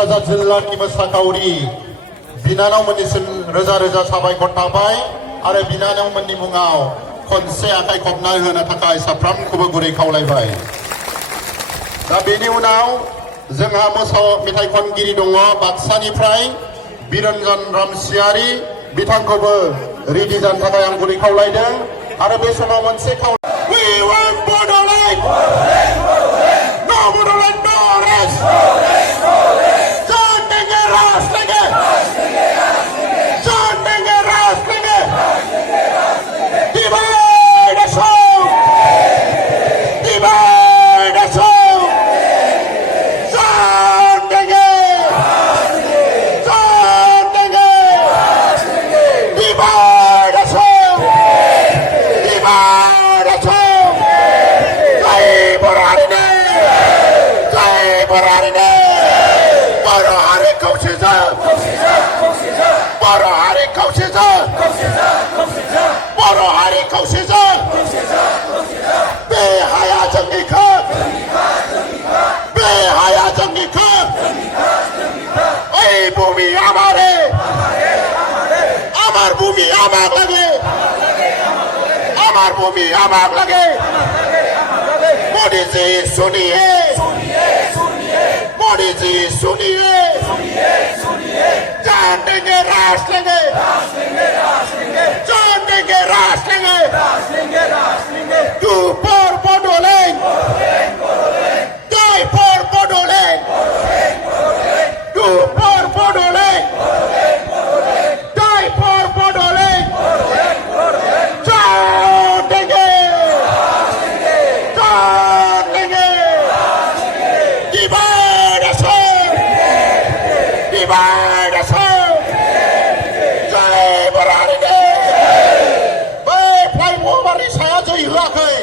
क'क्राझार जिल्लानि मोसाखावरि बिनानावमोननिसिम रोजा रोजा साबायखर थाबाय आरो बिनानावमोननि मुङाव खनसे आखाइ खबना होनो थाखाय साफ्रोमखौबो गुरै खावलायबाय। दा बेनि उनाव जोंहा मेथाइ खनगिरि दङ बाक्सानिफ्राय बिरन्जन रामसियारि, बिथांखौबो रेडि जानो थाखाय आं गुरै खावलायदों। आरो बे समाव मोनसे We want Bodoland! No Bodoland, no rest! जान देंगे राज लेंगे! जान देंगे राज लेंगे! Divide us all! Divide us all! जान देंगे! जान देंगे! Divide us all! Divide us all! जय बरारिने! जय बरारिने! बर हारि खौसेजा! बर हारि खौसेजा! बर हारि खौसेजा! बे हाया जोंनिखा! बे हाया जोंनिखा! ओइ भूमि आमारे! आमार भूमि आमाक लागे! आमार भूमि आमाक लागे! मोदी जी सुनिए! मोदी जी सुनिए! जान देंगे राज लेंगे! जान देंगे राज लेंगे! तू for Bodoland! Die for Bodoland! तू for Bodoland! Die for Bodoland! जान देंगे! जान देंगे! Divide us all! Divide us all! जय बरारिने! बै फ्लाइओभारनि साया जै होआखै।